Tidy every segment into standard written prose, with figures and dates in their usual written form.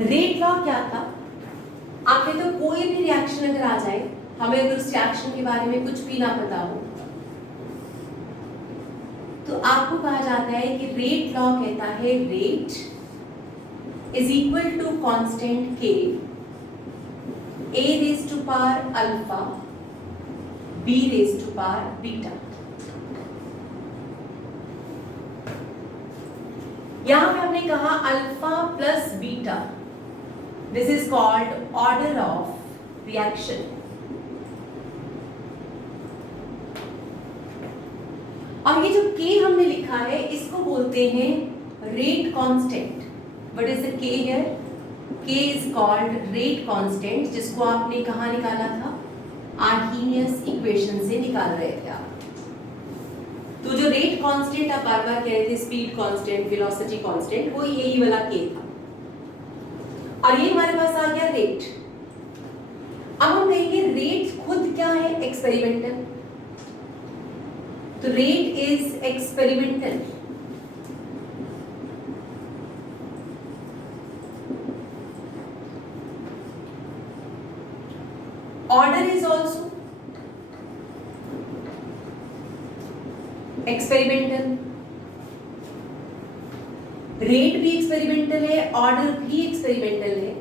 Rate law क्या था? आपने तो कोई भी रिएक्शन अगर आ जाए, हमें अगर उस रिएक्शन के बारे में कुछ भी ना पता हो, तो आपको कहा जाता है कि रेट लॉ कहता है rate is equal to constant k a raise to power alpha b raise to power beta. यहां पे हमने कहा alpha plus beta, this is called order of reaction. और ये जो k हमने लिखा है इसको बोलते हैं rate constant. What is the k here? k is called rate constant, जिसको आपने कहां निकाला था? आर्हीनियस इक्वेशन से निकाल रहे थे आप। तो जो रेट कांस्टेंट आप बार बार कह रहे थे, स्पीड कांस्टेंट, वेलोसिटी कांस्टेंट, वो यही वाला k था। और ये हमारे पास आ गया रेट। अब हम कहेंगे रेट खुद क्या है? एक्सपेरिमेंटल। तो rate is experimental. Order is also experimental. Rate भी एक्सपेरिमेंटल है, ऑर्डर भी एक्सपेरिमेंटल है।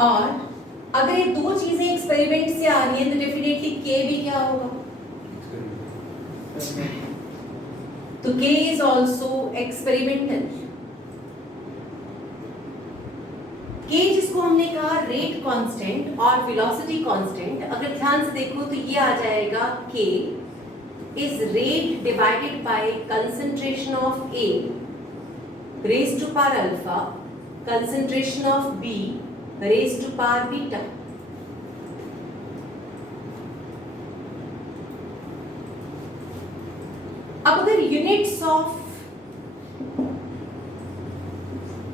और अगर ये दो चीजें एक्सपेरिमेंट से आ रही हैं तो डेफिनेटली के भी क्या होगा? तो के इज ऑल्सो एक्सपेरिमेंटल। के जिसको हमने कहा रेट कांस्टेंट और वेलोसिटी कांस्टेंट, अगर ध्यान से देखो तो ये आ जाएगा k is rate divided by concentration of a raise to power alpha, concentration of b raise to power beta. अब अगर यूनिट्स ऑफ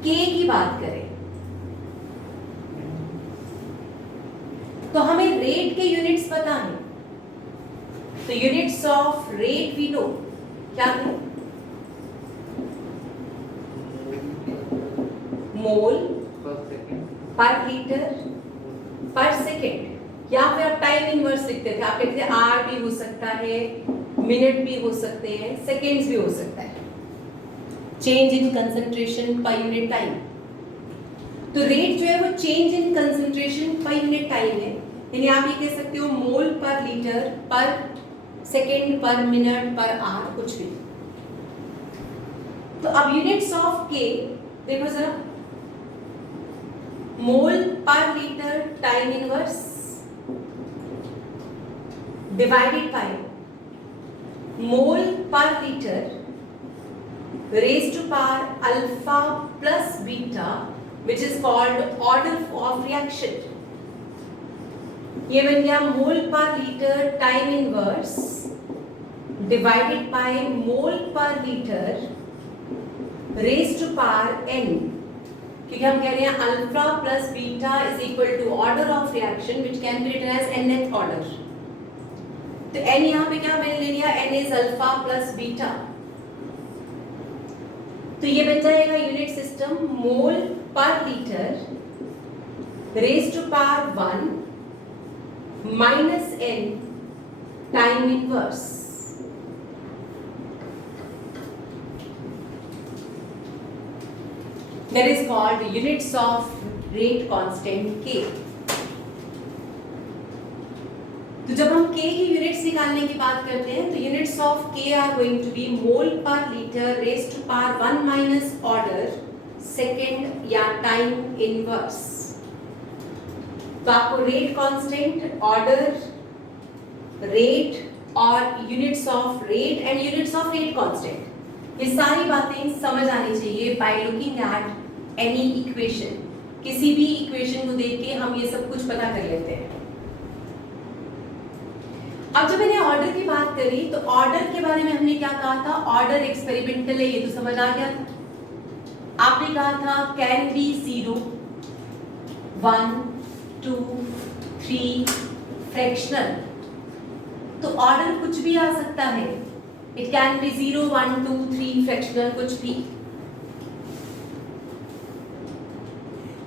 के की बात करें तो हमें रेट के यूनिट्स पता है। तो units of rate we know क्या है? मोल पर लीटर पर सेकेंड, या फिर आप टाइम इनवर्स लिखते थे, आप कहते थे आर भी हो सकता है, मिनट भी हो सकते हैं, सेकेंड्स भी हो सकता है। Change in concentration per unit time. तो रेट जो है वो change in concentration per unit time है, यानी आप ये कह सकते हो मोल पर लीटर पर सेकेंड पर मिनट पर आर, कुछ भी। तो अब यूनिट्स ऑफ के देखो जरा, mole per litre time inverse divided by mole per litre raise to power alpha plus beta, which is called order of reaction। ये बन गया mole per litre time inverse divided by mole per litre raise to power n, क्योंकि हम कह रहे हैं alpha plus beta is equal to order of reaction which can be written as nth order. तो n यहाँ पे क्या मैंने ले लिया? n is alpha plus beta. तो ये बन जाएगा unit system mole per litre raise to power 1 minus n time inverse. That is called units of rate constant k। तो जब हम k की यूनिट्स निकालने की बात करते हैं तो units of k are going to be mole per litre raise to power 1 minus order second या टाइम इनवर्स। तो आपको रेट कांस्टेंट, ऑर्डर, रेट और units of rate and units of rate constant, ये सारी बातें समझ आनी चाहिए by looking at any equation. किसी भी इक्वेशन को देख के हम ये सब कुछ पता कर लेते हैं। अब जब मैंने ऑर्डर की बात करी तो ऑर्डर के बारे में हमने क्या कहा था? ऑर्डर एक्सपेरिमेंटल है, ये तो समझ आ गया था। आपने कहा था कैन बी 0 1 2 3 फ्रैक्शनल। तो ऑर्डर कुछ भी आ सकता है, इट कैन बी 0, 1, 2, 3 फ्रैक्शनल, कुछ भी।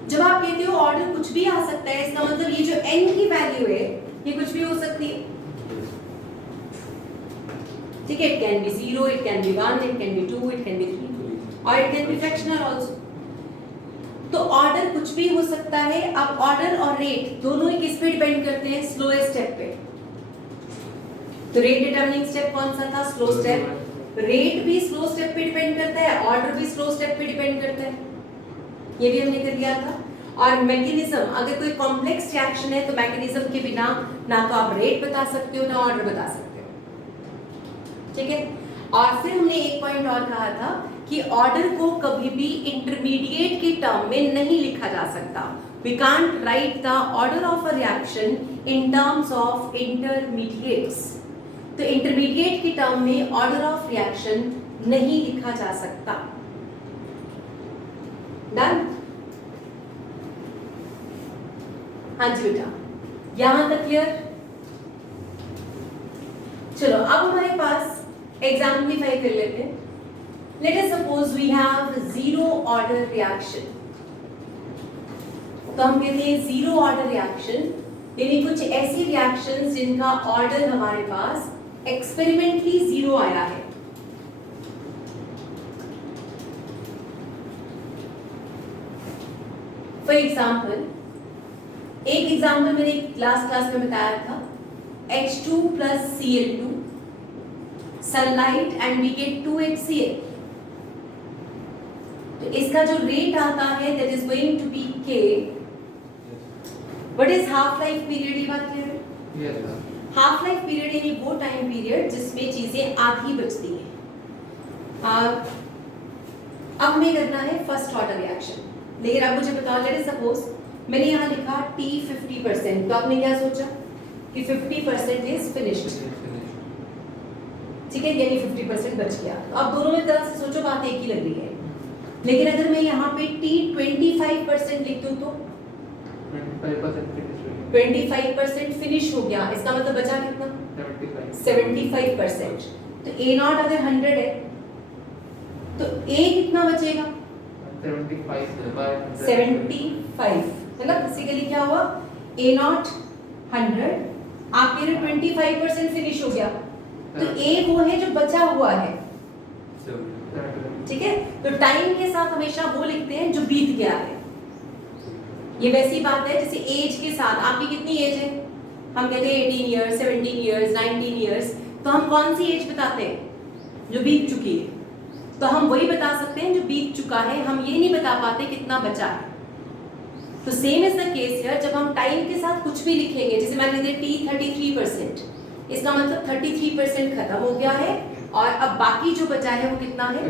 जब आप कहते हो ऑर्डर कुछ भी आ सकता है, इसका मतलब ये जो n की वैल्यू है ये कुछ भी हो सकती है। ठीक है, it can be 0, it can be 1, it can be 2, it can be 3 और it can be fractional also. तो ऑर्डर कुछ भी हो सकता है। अब ऑर्डर और रेट दोनों ही किस पे डिपेंड करते हैं? स्लोएस्ट स्टेप पे। तो रेट डिटरमिनिंग स्टेप कौन सा था? Slow step. रेट भी स्लो स्टेप पे डिपेंड करता है, ऑर्डर भी स्लो स्टेप पे डिपेंड करता है, ये भी हमने कर दिया था। और मैकेनिज्म, अगर कोई कॉम्प्लेक्स रिएक्शन है तो मैकेनिज्म के बिना ना तो आप रेट बता सकते हो ना ऑर्डर बता सकते हो। ठीक है, और फिर हमने एक पॉइंट और कहा था कि ऑर्डर को कभी भी इंटरमीडिएट की टर्म में नहीं लिखा जा सकता। We can't write the order of a reaction in terms of intermediates. तो इंटरमीडिएट की टर्म में ऑर्डर ऑफ रिएक्शन नहीं लिखा जा सकता। डन? हाँ जी बेटा, यहां तक क्लियर? चलो अब हमारे पास एग्जाम्पलीफाई कर लेते हैं। Let us suppose we have zero order reaction. तो हम कहते हैं जीरो ऑर्डर रिएक्शन यानी कुछ ऐसी रिएक्शंस जिनका ऑर्डर हमारे पास एक्सपेरिमेंटली जीरो आया है। फॉर एग्जाम्पल, एक एग्जाम्पल मैंने लास्ट क्लास में बताया था, H2 plus Cl2 sunlight and we get 2HCl। तो इसका जो रेट आता है that is going to be K। What is half life period? ये बात क्लियर है? हाफ लाइफ पीरियड यानी वो टाइम पीरियड जिसमें चीजें आधी बचती हैं। अब हमें करना है फर्स्ट ऑर्डर रिएक्शन, लेकिन आप मुझे बताओ, लेट अस सपोज मैंने यहाँ लिखा T 50%, तो आपने क्या सोचा कि 50% इज फिनिश्ड। ठीक है, यानी 50% बच गया। तो आप दोनों में तरह से सोचो, बात एक ही लग रही है। लेकिन अगर मैं यहाँ पे T 25% लिख दूं तो 25% फिनिश हो गया, इसका मतलब बचा कितना? 75%। तो A नॉट अगर 100 है तो A कितना बचेगा? 75। मतलब बेसिकली क्या हुआ? A नॉट 100, आप कह रहे हो 25% फिनिश हो गया, तो A वो है जो बचा हुआ है। ठीक है, तो टाइम के साथ हमेशा वो लिखते हैं जो बीत गया है। ये वैसी बात है जैसे एज के साथ, आपकी कितनी एज है? हम कहते हैं 18 इयर्स, 17 इयर्स, 19 इयर्स, तो हम कौन सी एज बताते हैं? जो बीत चुकी है। तो हम वही बता सकते हैं जो बीत चुका है, हम ये नहीं बता पाते कितना बचा है। तो same is the case here, जब हम टाइम के साथ कुछ भी लिखेंगे, जैसे मान लीजिए T 33%, इसका मतलब 33% खत्म हो गया है और अब बाकी जो बचा है वो कितना है?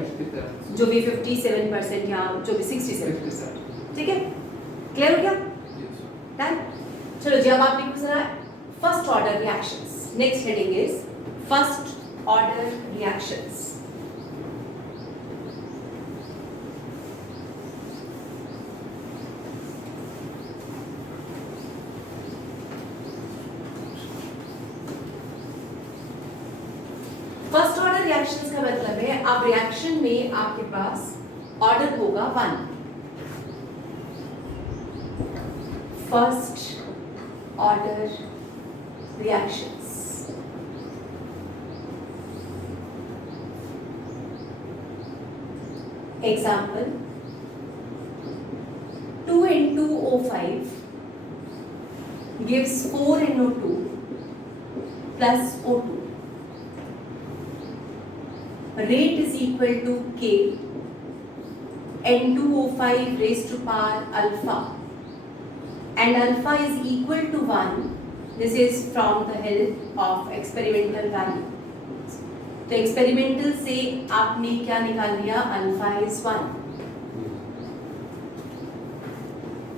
जो भी 57% या जो भी 67%। ठीक है, क्लियर हो गया? डन? चलो जी, अब आपने कुछ सुना first order reactions. Next heading is first order reactions. First order reactions का मतलब है अब रिएक्शन में आपके पास ऑर्डर होगा 1। First order reactions. Example, 2 into O5 gives 4 NO2 plus O2. Rate is equal to K N2O5 raised to power alpha, and alpha is equal to 1. This is from the help of experimental value. तो experimental से आपने क्या निकाल लिया? Alpha is 1।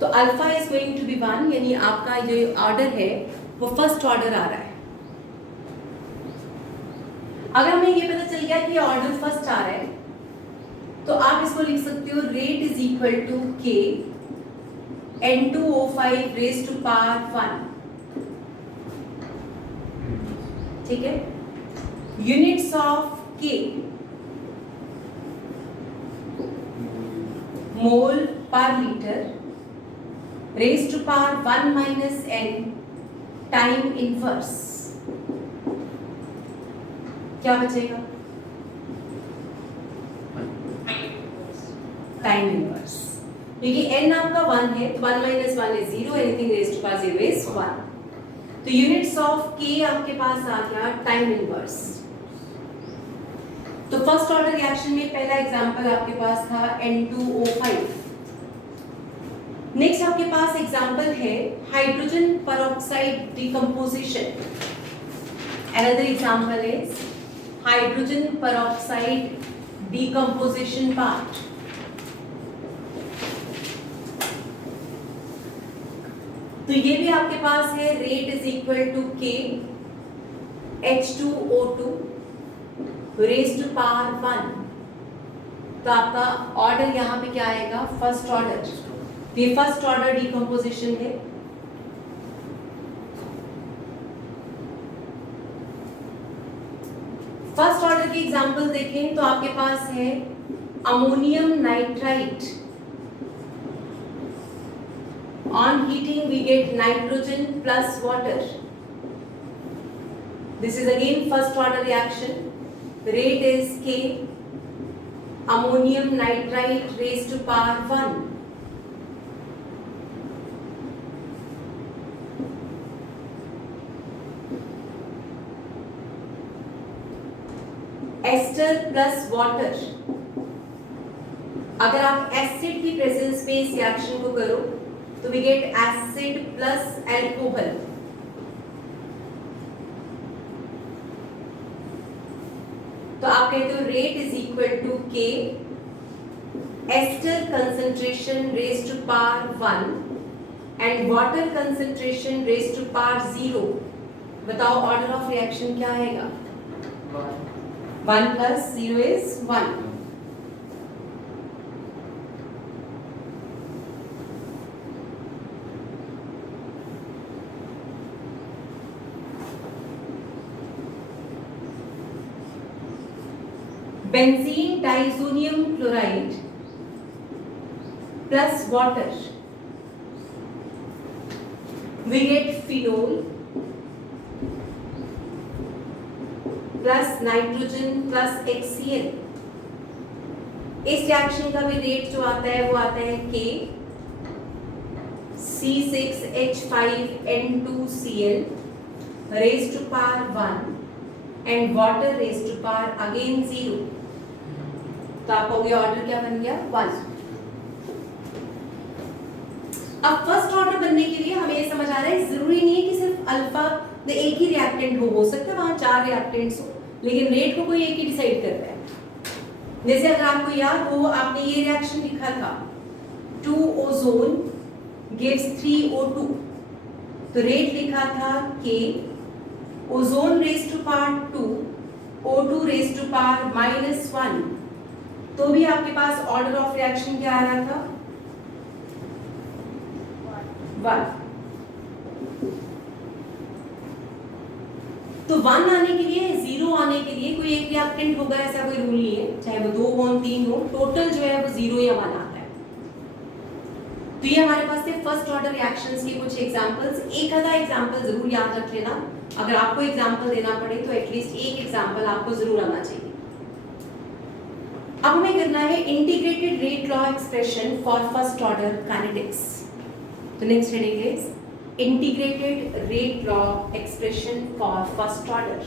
तो alpha is going to be 1, यानी आपका जो ऑर्डर है वो फर्स्ट ऑर्डर आ रहा है। अगर हमें ये पता चल गया कि ऑर्डर फर्स्ट आ रहा है तो आप इसको लिख सकते हो rate is equal to K N2O5 raise to power 1। ठीक है, units of K mole per litre raise to power 1 minus n time inverse, क्या बचेगा? टाइम इनवर्स, क्योंकि n आपका 1 है तो 1 minus 1 is 0, anything raise to power 0 is 1। तो units of k आपके पास आ गया टाइम इनवर्स। तो फर्स्ट ऑर्डर रिएक्शन में पहला एग्जांपल आपके पास था N2O5। नेक्स्ट आपके पास एग्जांपल है hydrogen peroxide decomposition. Another example is hydrogen peroxide decomposition part. तो ये भी आपके पास है rate is equal to K H2O2 raise to power 1। तो आपका ऑर्डर यहाँ पे क्या आएगा? First order. ये फर्स्ट ऑर्डर डिकम्पोजिशन है। फर्स्ट ऑर्डर की एग्जांपल देखें तो आपके पास है ammonium nitrite. On heating we get nitrogen plus water. This is again first order reaction. The rate is K ammonium nitrite raised to power 1. Ester plus water. अगर आप acid की presence में इस रिएक्शन को करो तो we get acid plus alcohol. तो आप कहते हो rate is equal to K ester concentration raise to power 1 and water concentration raise to power 0। बताओ ऑर्डर ऑफ रिएक्शन क्या आएगा? 1 plus 0 is 1। Benzene diazonium chloride plus water we get phenol plus nitrogen plus HCl। इस reaction का भी rate जो आता है वो आता है K C6H5N2Cl raised to power 1 and water raised to power again 0। तो आपका ये ऑर्डर क्या बन गया? 1। अब फर्स्ट ऑर्डर बनने के लिए हमें ये समझ आ रहा है जरूरी नहीं है कि सिर्फ अल्फा एक ही रिएक्टेंट हो सकता है वहां 4 रिएक्टेंट्स हो, लेकिन रेट को कोई एक ही डिसाइड कर रहा है। जैसे अगर आपको याद हो आपने ये रिएक्शन लिखा था 2 ओजोन gives 3 O2, तो रेट लिखा था K ozone raise to power 2 O2 raise to power -1। तो भी आपके पास ऑर्डर ऑफ रिएक्शन क्या आ रहा था? 1। तो 1 आने के लिए 0 आने के लिए कोई एक रिएक्टेंट होगा, ऐसा कोई रूल नहीं है, चाहे वो 2 हो 3 हो, टोटल जो है वो 0 या 1 आता है। तो ये हमारे पास थे फर्स्ट ऑर्डर रिएक्शंस के कुछ एग्जांपल्स। एक आधा एग्जांपल जरूर याद रख लेना, अगर आपको एग्जांपल देना पड़े तो एटलीस्ट एक एग्जांपल आपको जरूर आना चाहिए। अब हमें करना है integrated rate law expression for first order kinetics. तो next heading is integrated rate law expression for first order.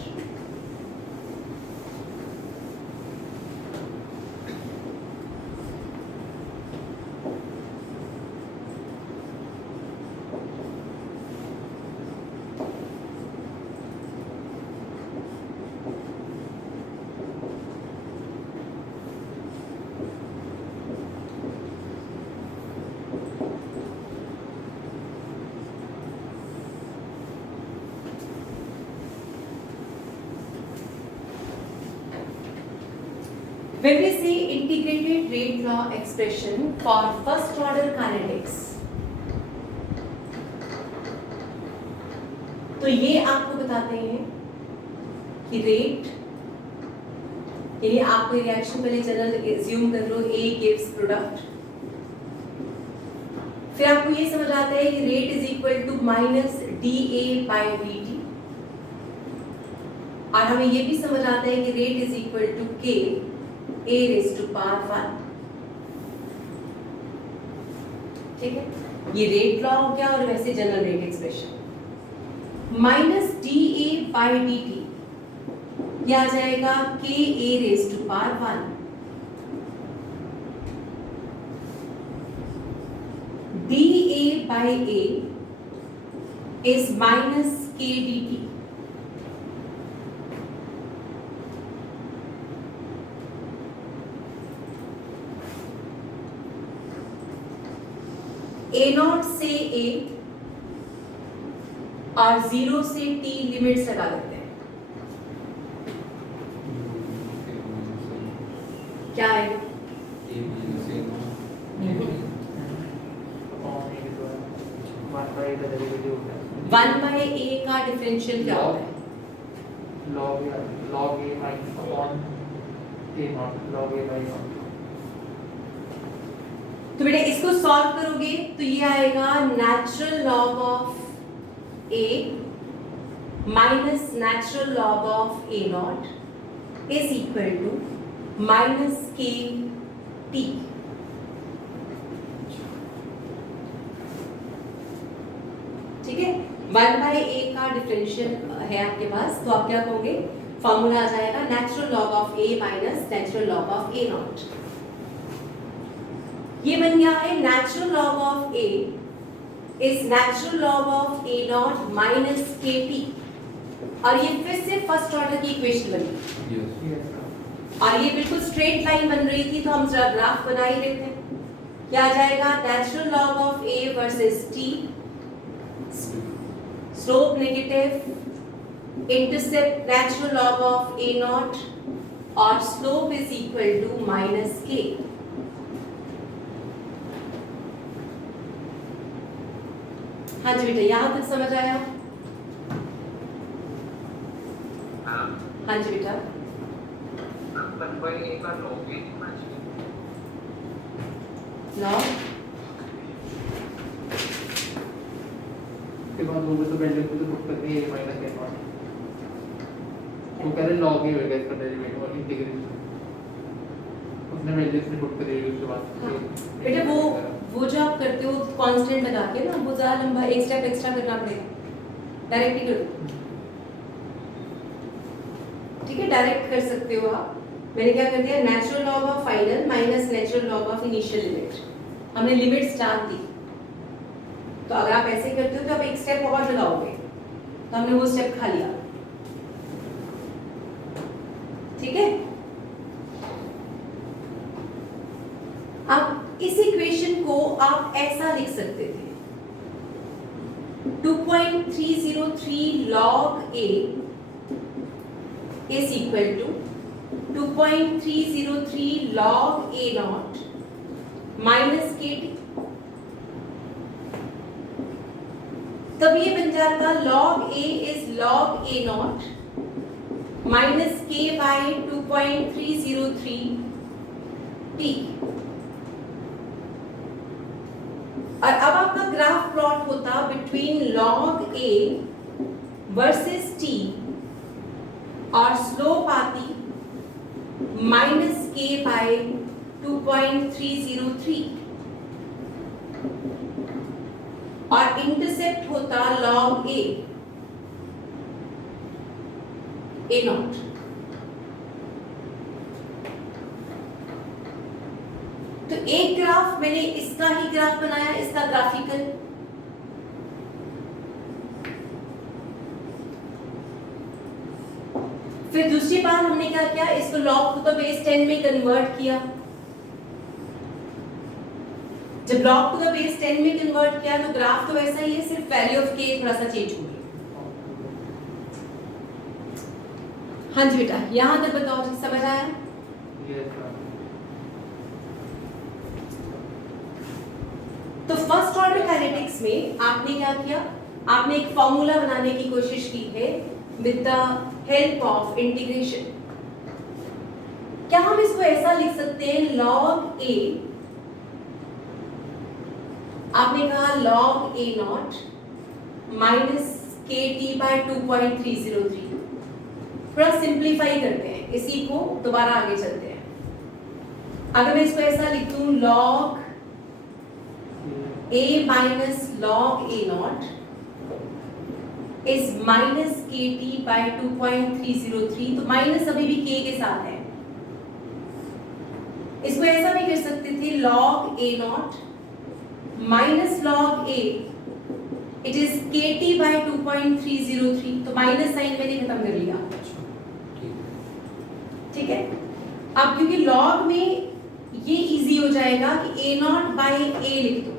When we say integrated rate law expression for first order kinetics, तो ये आपको बताते हैं कि रेट यानी आप कोई रिएक्शन पहले जनरल एज्यूम कर लो, A गिव्स प्रोडक्ट, फिर आपको ये समझ आता है कि rate is equal to minus dA/dt, और हमें ये भी समझ आता है कि rate is equal to K A⁻⁴ ठीक है, ये रेट लॉ हो गया। और वैसे general rate expression minus dA/dt क्या आ जाएगा, K A⁻⁴ dA/A is minus K dt, A0 से A और 0 से T लिमिट्स लगा देते हैं, क्या है, वन बाय ए का डिफरेंशियल क्या होता है, log a minus upon a naught, log a by naught। तो बेटा इसको सॉल्व करोगे तो ये आएगा natural log of a minus natural log of a naught is equal to minus k t. ठीक है, 1/a का डिफरेंशियल है आपके पास, तो आप क्या कहोगे, फॉर्मूला आ जाएगा natural log of a minus natural log of a not. ये बन गया है natural log of a is natural log of a naught minus kt, और ये फिर से फर्स्ट ऑर्डर की इक्वेशन बनी। और ये बिल्कुल स्ट्रेट लाइन बन रही थी, तो हम जरा ग्राफ बना ही लेते हैं। क्या आ जाएगा, natural log of a versus t, slope negative, intercept natural log of a naught, और slope is equal to minus k। हाँ जी बेटा, यहां तक समझ आया? हाँ जी बेटा, लॉग के बाद वो तो वैल्यू को तो पुट करते हैं a माइनस a नॉट, तो कह रहे log a होगा इसका डेरिवेटिव और इंटीग्रेशन उसने वैल्यूज में पुट कर दी उसके बाद। बेटा वो जो आप करते हो कांस्टेंट लगा के ना, वो ज्यादा लंबा एक स्टेप एक्स्ट्रा करना पड़ेगा, डायरेक्ट ही कर दो। ठीक है, डायरेक्ट कर सकते हो आप। मैंने क्या कर दिया, natural log of final minus natural log of initial limit, हमने लिमिट्स डाल दी। तो अगर आप ऐसे करते हो तो आप एक स्टेप और लगाओगे, तो हमने वो स्टेप खा लिया। ठीक है, अब इस इक्वेशन को आप ऐसा लिख सकते थे, 2.303 log a is equal to 2.303 log a naught minus kt। तब ये बन जाता log a is log a naught minus k by 2.303 t। और अब आपका ग्राफ प्लॉट होता between log a versus t, और स्लोप आती माइनस k बाय 2.303, और इंटरसेप्ट होता log a नॉट। तो एक ग्राफ मैंने इसका ही ग्राफ बनाया, इसका ग्राफिकल। फिर दूसरी बार हमने क्या किया, इसको log टू द बेस 10 में कन्वर्ट किया। जब log टू द बेस 10 में कन्वर्ट किया तो ग्राफ तो वैसा ही है, सिर्फ वैल्यू ऑफ k थोड़ा सा चेंज हो गया। हाँ जी बेटा, यहां तक बताओ, समझ आया? तो फर्स्ट ऑर्डर काइनेटिक्स में आपने क्या किया, आपने एक फॉर्मूला बनाने की कोशिश की है with the help of integration. क्या हम इसको ऐसा लिख सकते हैं log a, आपने कहा log a naught minus k T bye 2.303, थोड़ा सिंप्लीफाई करते हैं इसी को, दोबारा आगे चलते हैं। अगर मैं इसको ऐसा लिख दूं log a minus log a not is minus k T bye 2.303, तो माइनस अभी भी k के साथ है। इसको ऐसा भी कर सकते थे log a naught minus log a, it is kt by 2.303, तो माइनस साइन मैंने खत्म कर लिया। ठीक है, अब क्योंकि log में ये इजी हो जाएगा कि a नॉट बाय a लिख दो।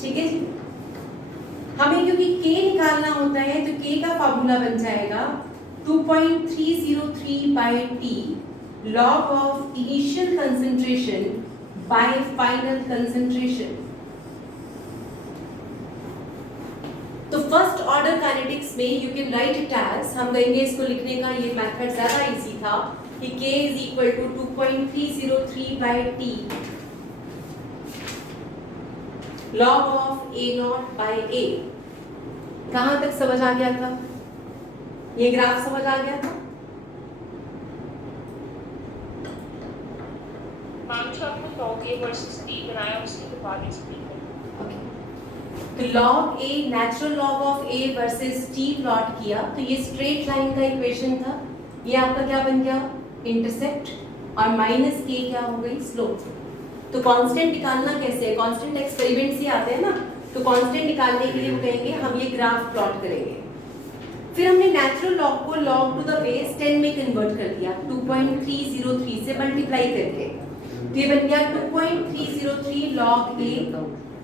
ठीक है जी, हमें क्योंकि k निकालना होता है तो k का फॉर्मूला बन जाएगा 2.303 by t log of initial concentration by final concentration। तो फर्स्ट ऑर्डर काइनेटिक्स में you can write it as, हम कहेंगे इसको लिखने का ये मेथड ज्यादा इजी था कि k is equal to 2.303 by t log of a naught by a। कहां तक समझ आ गया था? ये ग्राफ समझ आ गया था? जो आपने log a versus t बनाया उसके बाद एक्सप्लेन करें। ओके, तो log a natural log of a versus t plot किया, तो ये स्ट्रेट लाइन का इक्वेशन था। ये आपका क्या बन गया? इंटरसेप्ट, और माइनस k क्या हो गई? स्लोप। तो कांस्टेंट निकालना कैसे है? कांस्टेंट एक्सपेरिमेंट से आते हैं ना, तो कांस्टेंट निकालने के लिए वो कहेंगे हम ये ग्राफ प्लॉट करेंगे। फिर हमने नेचुरल लॉग को log टू द बेस 10 में कन्वर्ट कर दिया 2.303 से मल्टीप्लाई करके, तो ये बन गया 2.303 log a,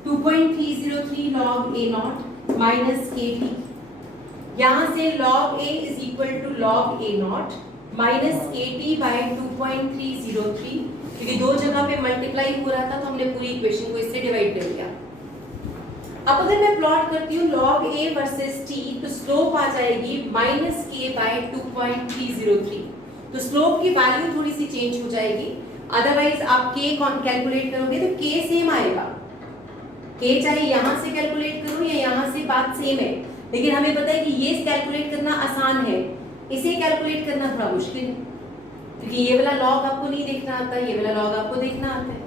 2.303 log a naught minus kt। यहाँ से log a is equal to log a naught minus kt by 2.303, क्योंकि दो जगह पे मल्टीप्लाई हो रहा था तो हमने पूरी इक्वेशन को इससे डिवाइड कर दिया। अब अगर मैं प्लॉट करती हूँ log a वर्सेस t, तो स्लोप आ जाएगी माइनस k बाय 2.303, तो स्लोप की वैल्यू थोड़ी सी चेंज हो जाएगी। अदरवाइज आप k कैलकुलेट करोगे तो k सेम आएगा, k चाहे यहाँ से कैलकुलेट करो या यहाँ से, बात सेम है। लेकिन हमें पता है कि ये कैलकुलेट करना आसान है, इसे कैलकुलेट करना थोड़ा मुश्किल है, क्योंकि ये वाला लॉग आपको नहीं देखना आता, ये वाला लॉग आपको देखना आता है।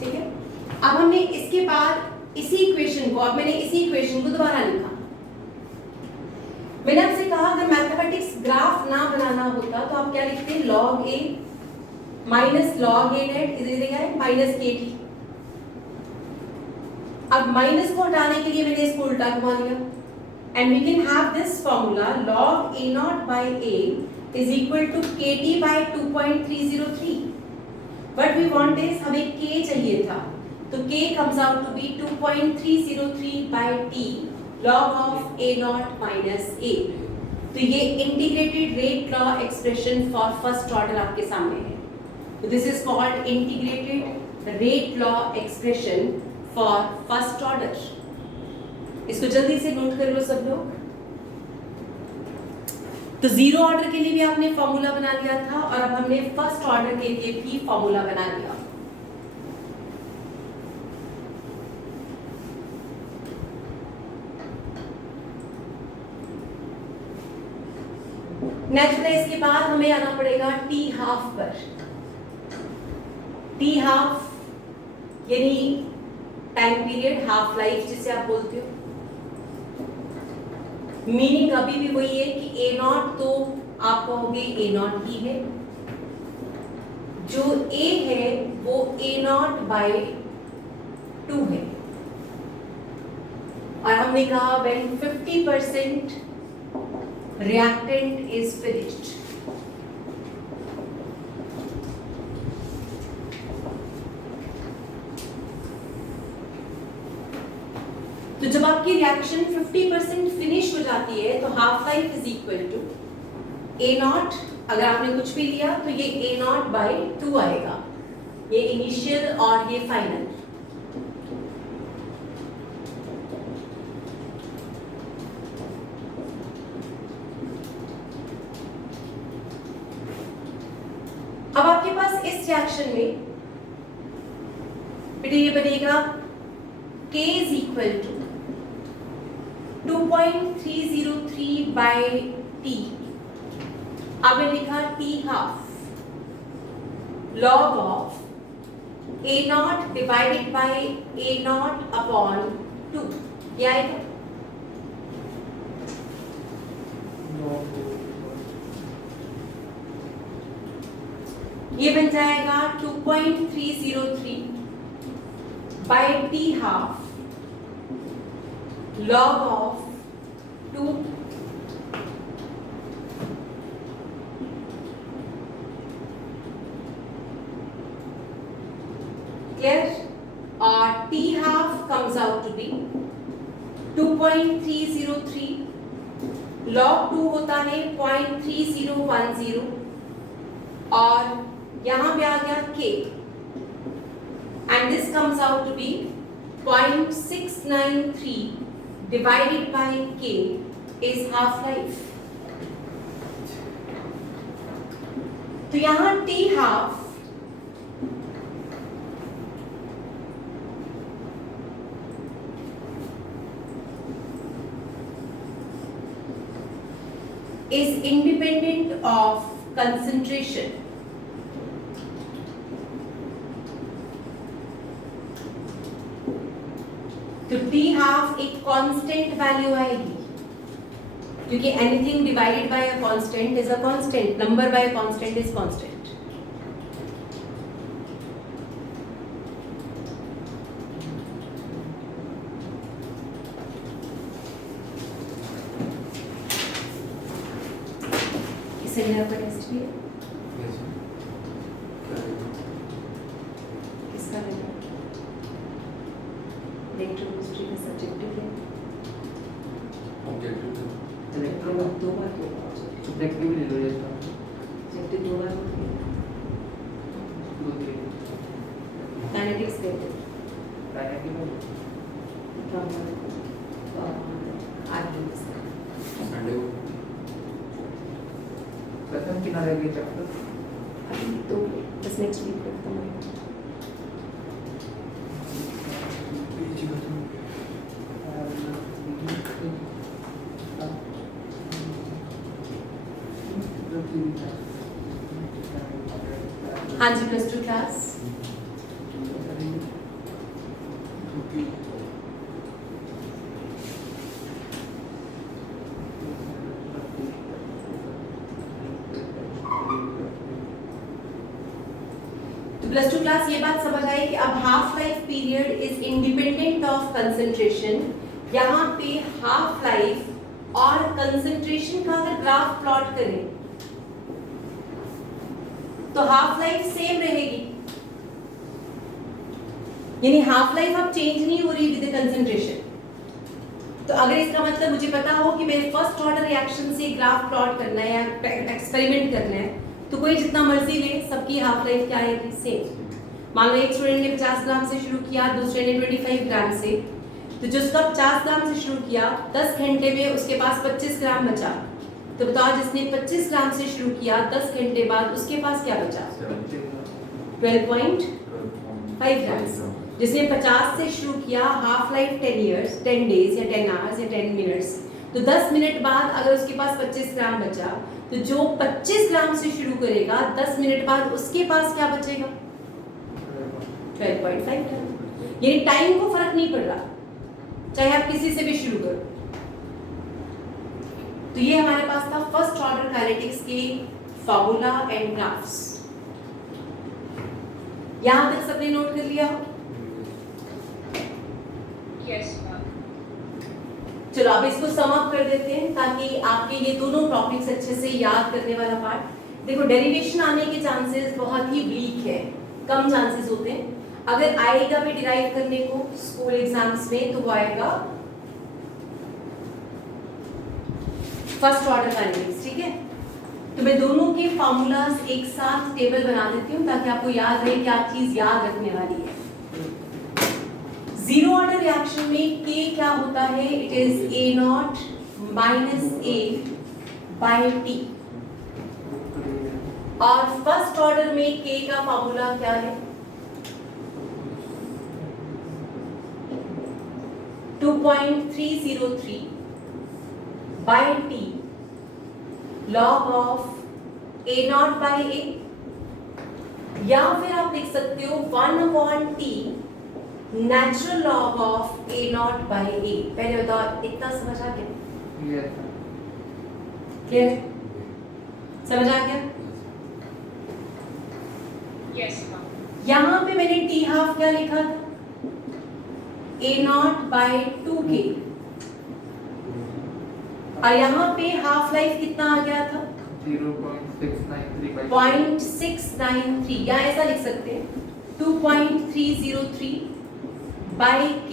ठीक है, अब हमने इसके बाद इसी इक्वेशन को, अब मैंने इसी इक्वेशन को दोबारा लिखा। मैंने आपसे कहा अगर मैथमेटिक्स ग्राफ ना बनाना होता तो आप क्या लिखते हैं? log a minus log a naught is minus kt। अब माइनस को हटाने के लिए मैंने इसको उल्टा घुमा दिया, and we can have this formula log a naught by a is equal to kt by 2.303। What we want is, हमें k चाहिए था, तो k comes out to be 2.303 by t log of a naught minus a। तो ये integrated rate law expression for first order आपके सामने है। तो this is called integrated rate law expression for first order. इसको जल्दी से नोट कर लो सब लोग। तो जीरो ऑर्डर के लिए भी आपने फॉर्मूला बना लिया था, और अब हमने फर्स्ट ऑर्डर के लिए भी फॉर्मूला बना लिया। नेचुरलाइज के बाद हमें आना पड़ेगा टी हाफ पर। टी हाफ यानी टाइम पीरियड, हाफ लाइफ जिसे आप बोलते हो। मीनिंग अभी भी वही है कि ए नॉट तो आप कहोगे ए नॉट ही है, जो ए है वो ए नॉट बाय 2 है, और हमने कहा व्हेन 50% reactant is finished। तो जब आपकी रिएक्शन 50% फिनिश हो जाती है तो half life is equal to a naught, अगर आपने कुछ भी लिया तो ये ए नॉट बाय 2 आएगा, ये इनिशियल और ये फाइनल। पास इस रिएक्शन में बेटा ये बनेगा K is equal to 2.303 by T। आपने लिखा T half log of A naught divided by A naught upon 2। क्या आएगा? ये बन जाएगा 2.303 by T half log of 2 clear, और T half comes out to be 2.303 log 2 होता है 0.3010 और यहाँ पे आ गया K and this comes out to be 0.693 divided by K is half life। तो यहाँ T half is independent of concentration। तो T half एक कांस्टेंट वैल्यू आएगी क्योंकि anything divided by a constant is a constant, number by a constant is constant. इसे मेरा पर test किया किसका लेना इलेक्ट्रोकेमिस्ट्री का सब्जेक्टिव है ऑब्जेक्टिव इलेक्ट्रो दो बार ऑब्जेक्टिव ले लो इसका सब्जेक्टिव दो बार दो तीन काइनेटिक्स कहते हैं काइनेटिक आगे प्रथम किनारे के चैप्टर तो बस नेक्स्ट वीक खत्म होगा। हाँ जी +2 क्लास +2 क्लास ये बात समझ आई कि अब half life period is independent of concentration. यहाँ पे हाफ लाइफ और कंसंट्रेशन का अगर ग्राफ प्लॉट करें तो हाफ लाइफ सेम रहेगी, यानी हाफ लाइफ अब चेंज नहीं हो रही विद कंसंट्रेशन। तो अगर इसका मतलब मुझे पता हो कि मेरे फर्स्ट ऑर्डर रिएक्शन से ग्राफ प्लॉट करना है या एक्सपेरिमेंट करना है तो कोई जितना मर्जी ले, सबकी हाफ लाइफ क्या आएगी? सेम। मान लो एक स्टूडेंट ने 50 ग्राम से शुरू किया, दूसरे ने 25 ग्राम से, तो जिसका 50 ग्राम से शुरू किया 10 घंटे में उसके पास 25 ग्राम बचा। तो बताओ जिसने 25 ग्राम से शुरू किया 10 घंटे बाद उसके पास क्या बचा? 12.5 ग्राम। जिसने 50 से शुरू किया हाफ लाइफ 10 इयर्स 10 डेज या 10 आवर्स या 10 मिनट्स, तो 10 मिनट बाद अगर उसके पास 25 ग्राम बचा तो जो 25 ग्राम से शुरू करेगा 10 मिनट बाद उसके पास क्या बचेगा? 12.5 ग्राम। यानी टाइम को फर्क नहीं पड़ रहा, चाहे आप किसी से भी शुरू करो। तो ये हमारे पास था फर्स्ट ऑर्डर काइनेटिक्स के फॉर्मूला एंड ग्राफ्स। यहां तक सबने नोट कर लिया? Yes ma'am. चलो अब इसको सम अप कर देते हैं ताकि आपके ये दोनों टॉपिक्स अच्छे से याद करने वाला पार्ट। देखो डेरिवेशन आने के चांसेस बहुत ही वीक है, कम चांसेस होते हैं। अगर आएगा भी डिराइव करने को स्कूल एग्जाम्स में तो वो आएगा फर्स्ट ऑर्डर काइनेटिक्स, ठीक है। तो मैं दोनों के फार्मूलाज एक साथ टेबल बना देती हूँ ताकि आपको याद रहे क्या चीज याद रखने वाली है। जीरो ऑर्डर रिएक्शन में K क्या होता है? It is A0 - A by T। और फर्स्ट ऑर्डर में के का फॉर्मूला क्या है? 2.303 by T log of a naught by a, या फिर आप लिख सकते हो 1/t natural log of a naught by a. पहले बताओ, इतना समझ आ गया? क्लियर? समझ आ गया? Yes ma'am. यहां पे मैंने टी हाफ क्या लिखा था? ए नॉट बाय 2k, और यहाँ पे हाफ लाइफ कितना आ गया था? 0.693 या ऐसा लिख सकते हैं 2.303 बाय k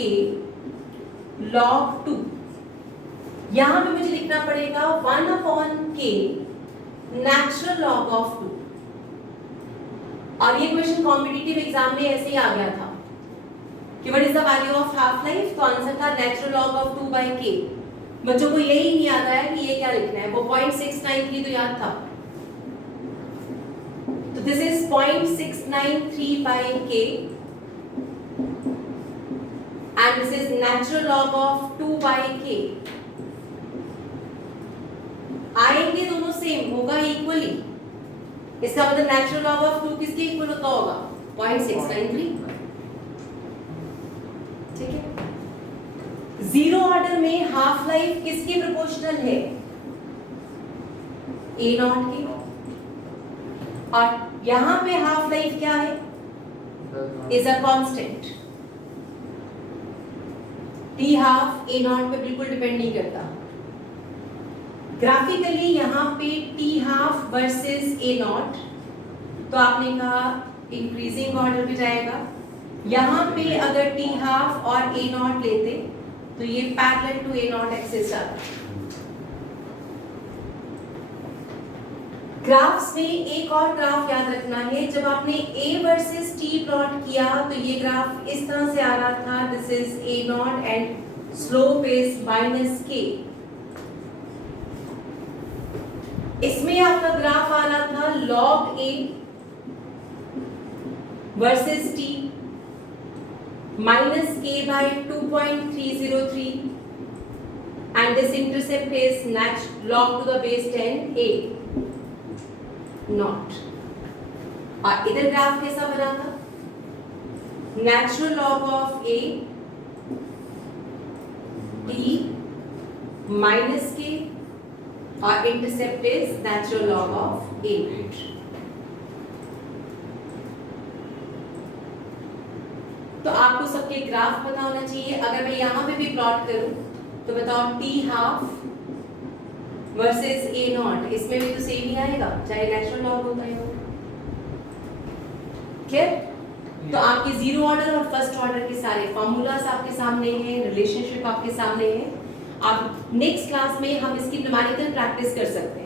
log 2। यहाँ पे मुझे लिखना पड़ेगा 1/k नेचुरल लॉग ऑफ 2। और ये क्वेश्चन कॉम्पिटिटिव एग्जाम में ऐसे ही आ गया था कि what is the value of half life, तो आंसर था natural log of 2 by k। बच्चों को यही नहीं याद आया कि ये क्या लिखना है, वो 0.693 तो याद था, तो this is 0.693 by k and this is natural log of 2 by k। आएंगे दोनों सेम, होगा इक्वली, इसका मतलब नेचुरल लॉग ऑफ 2 किसके इक्वल होता होगा? 0.693। ठीक है। जीरो ऑर्डर में हाफ लाइफ किसके प्रोपोर्शनल है? ए नॉट के। और यहां पे हाफ लाइफ क्या है? Is a constant. T half A not पे बिल्कुल डिपेंड नहीं करता। ग्राफिकली यहां पे T half versus A not, तो आपने कहा इंक्रीजिंग ऑर्डर पे जाएगा। यहां पे अगर टी हाफ और ए नॉट लेते तो ये parallel to a naught axis आता। ग्राफ्स में एक और ग्राफ याद रखना है, जब आपने ए वर्सेस टी प्लॉट किया तो ये ग्राफ इस तरह से आ रहा था, this is a not and slope is -k। इसमें आपका ग्राफ आ रहा था log a versus t -k by 2.303 and this intercept is log to the base 10 a not। और इधर ग्राफ कैसा बना था? Natural log of a t -k और intercept is natural log of a। तो आपको सबके ग्राफ पता होना चाहिए। अगर मैं यहां पे भी प्लॉट करूं तो बताओ T half versus A not, इसमें भी तो सेम ही आएगा चाहे नेचुरल लॉग होता है। क्लियर? तो आपके जीरो ऑर्डर और फर्स्ट ऑर्डर के सारे फॉर्मूलास आपके सामने हैं, रिलेशनशिप आपके सामने है। आप नेक्स्ट क्लास में हम इसकी न्यूमेरिकल प्रैक्टिस कर सकते हैं।